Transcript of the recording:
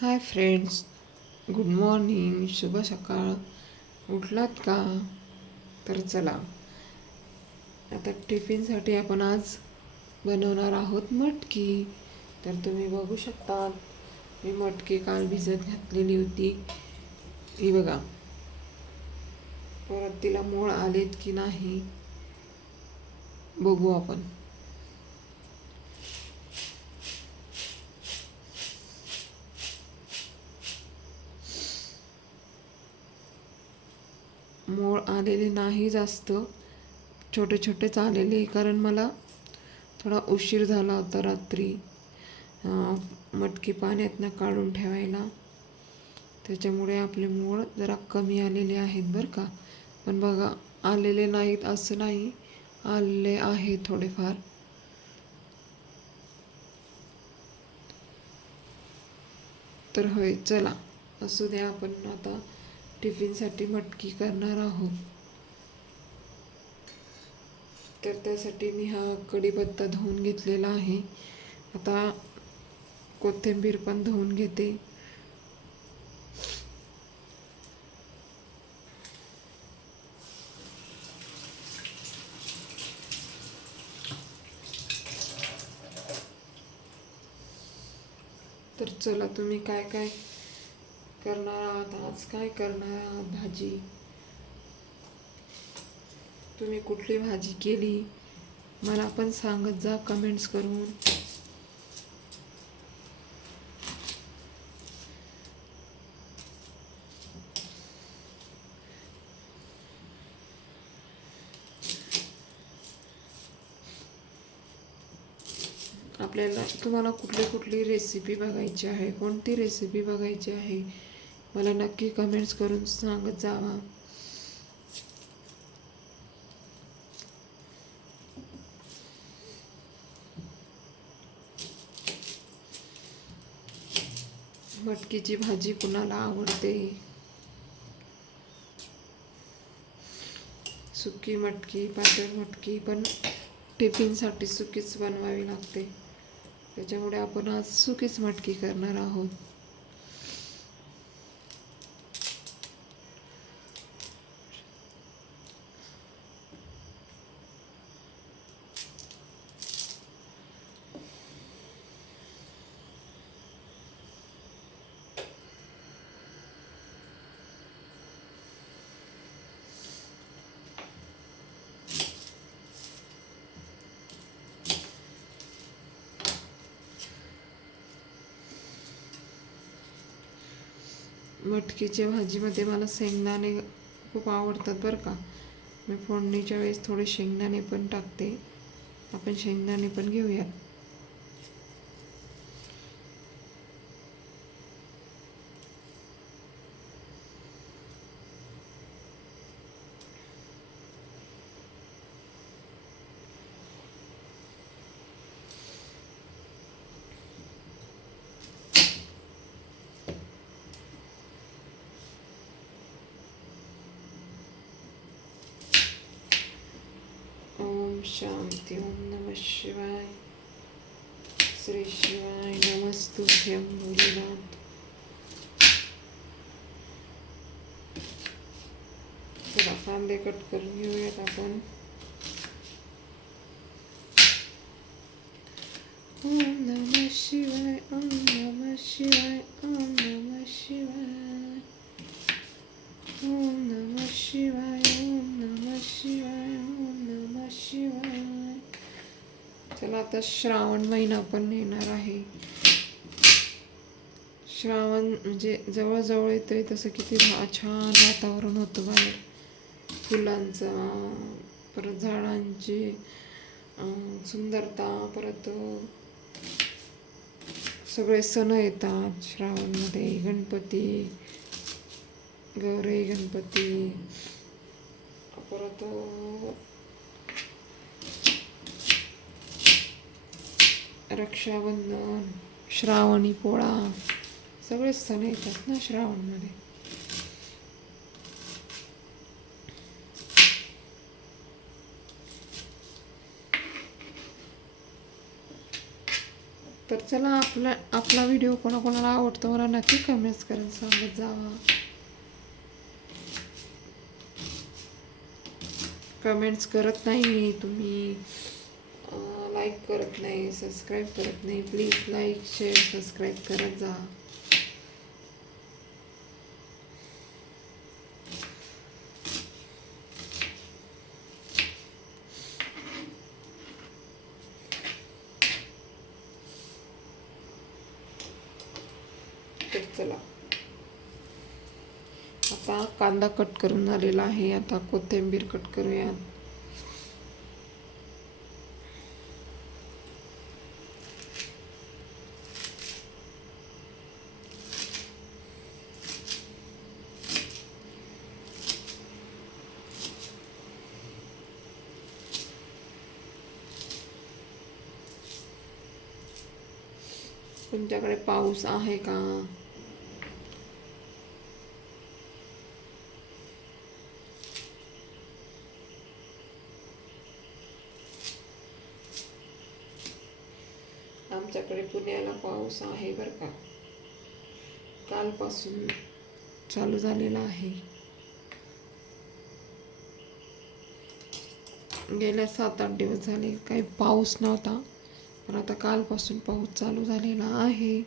Hi friends good morning शुभ सकाळ. उठलात का? तर चला. आता टिफिनसाठी आपण आज बनवणार आहोत मटकी. तर तुम्ही बघू शकता मी मटकी काल भिजत घातलेली होती. ही बघा. परत तिला मोळ आलेत की नाही? बघू आपण मोळ आलेले नाही जास्त. छोटे छोटेच आलेले कारण मला थोडा उशीर झाला होता रात्री. मटकी पाण्यातनं काढून ठेवायला. त्याच्यामुळे आपले मूळ जरा कमी आलेले आहेत बरं का. पण बघा आलेले नाहीत असं नाही. आलेले आहे थोडेफार. तर होय चला. असू द्या आपण आता टिफिनसाठी मटकी करणार आहोत. तर त्यासाठी मी हा कढीपत्ता धुवून घेतलेला आहे. आता कोथिंबीर पण धुवून घेते. तर चला तुम्ही काय काय करणार आहात आज काय करणार आहात भाजी? तुम्ही कुठली भाजी केली? मला पण सांगत जा कमेंट्स करून. आपल्याला तुम्हाला कुठली कुठली रेसिपी बघायची आहे? कोणती रेसिपी बघायची आहे? मला नक्की कमेंट्स करून सांगत जावा. मटकीची भाजी कुणाला आवडते? सुकी मटकी पातळ मटकी पण टिफिनसाठी सुकीच बनवावी लागते. त्याच्यामुळे आपण आज सुकीच मटकी करणार आहोत. मटकीच्या भाजीमध्ये मला शेंगदाणे खूप आवडतात बरं का. मी फोडणीच्या वेळेस थोडे शेंगदाणे पण टाकते. आपण शेंगदाणे पण घेऊयात. शांती ओम नमः शिवाय। श्री शिवाय नमस्तुभ्यं भोलेनाथ चला कांदे कट करून घेऊयात आपण. ओम नमः शिवाय ओम नमः शिवाय ओम आता श्रावण महिना पण येणार आहे. श्रावण म्हणजे जवळजवळ येतोय तसं किती छान वातावरण होतं बाहेर. फुलांचं परत झाडांची सुंदरता परत सगळे सण येतात श्रावणमध्ये. गणपती गौरी गणपती परत रक्षाबंधन श्रावणी पोळा सगळेच सण येतात ना श्रावणमध्ये. तर चला आपला आपला व्हिडिओ कोणाकोणाला आवडतो मला नक्की कमेंट्स करून सांगत जावा. कमेंट्स करत नाही तुम्ही लाईक करत नाही सबस्क्राईब करत नाही प्लीज लाईक शेअर सबस्क्राईब करत जा. चला. आता कांदा कट करून झालेला आहे आता कोथिंबीर कट करूयात. तुमच्याकडे पाऊस आहे का? आमच्याकडे पुण्याला पाऊस आहे बरं का. कालपासून चालू झालेला आहे. गेल्या सात आठ दिवस झाले काही पाऊस नव्हता. पण आता कालपासून पाऊस चालू झालेला आहे.